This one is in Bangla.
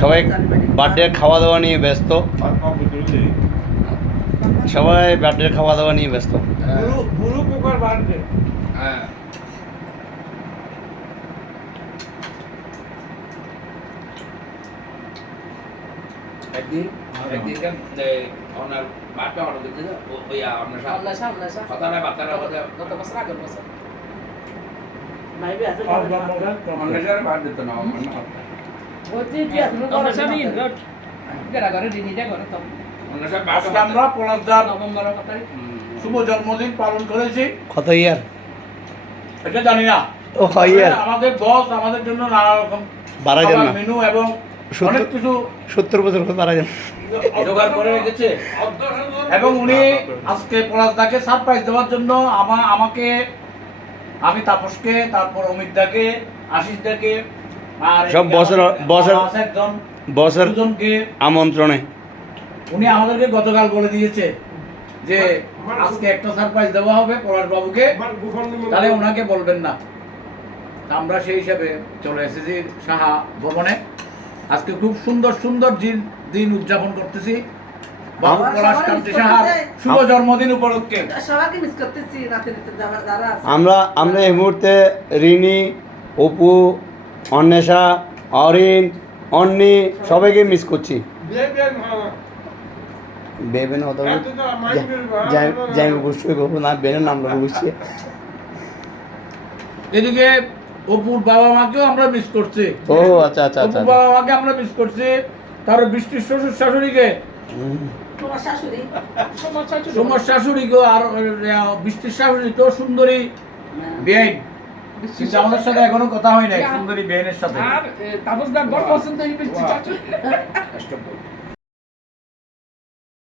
সবাই বার্থডে খাওয়া দাওয়া নিয়ে ব্যস্ত, সবাই বার্থডে খাওয়া দাওয়া নিয়ে ব্যস্ত। বুড়ো পোকার বার্থডে। হ্যাঁ একদিন ওনার বাচ্চা অর্ডার দিতে ওই আপনার কথা না বার্তাটা গত বছর আগের বছর অন্বেষণের বাদ দিত না আজকে আমরা পলাশদার শুভ জন্মদিন পালন করেছি। কত ইয়ার? এটা জানি না। ও ইয়ার আমাদের বস আমাদের জন্য নানা রকম বাড়া যান না, মেনু এবং অনেক কিছু 70 বছর বাড়া যান জোগাড় করে রেখেছে এবং উনি আজকে পলাশদাকে সারপ্রাইজ দেওয়ার জন্য আমাকে, আমি তাপসকে, তারপর অমিতদাকে, আশিসদাকে আর সব বসের দুজনকে আমন্ত্রণে উনি আমাদেরকে গতকাল বলে দিয়েছে যে আজকে একটা সারপ্রাইজ দেওয়া হবে পলাশ বাবুকে, তাহলে ওনাকে বলবেন না। আমরা সেই হিসাবে চলে এসেছি সাহা ভবনে। আজকে খুব সুন্দর সুন্দর দিন উদযাপন করতেছি বাবু পলাশ কান্তি সাহার শুভ জন্মদিন উপলক্ষে। সবাইকে মিস করতেছি, যারা আছে আমরা এই মুহূর্তে রিনি, অপু, অন্বেষা, অরিন, অন্নি সবাইকে মিস করছি। বেবেন হতো যাই বুঝতে গো না, বেনের নাম লোক বুঝছে। এদিকে অপুর বাবা মাকেও আমরা মিস করছি। ও আচ্ছা আচ্ছা আচ্ছা, অপুর বাবা মাকে আমরা মিস করছি। তার বৃষ্টির শ্বশুর শাশুড়িকে, তোমার শাশুড়িকে, আর বৃষ্টির শাশুড়ি তো সুন্দরী বেআইন, কিন্তু আমাদের সাথে এখনো কথা হয় নাই সুন্দরী বেআইনের সাথে।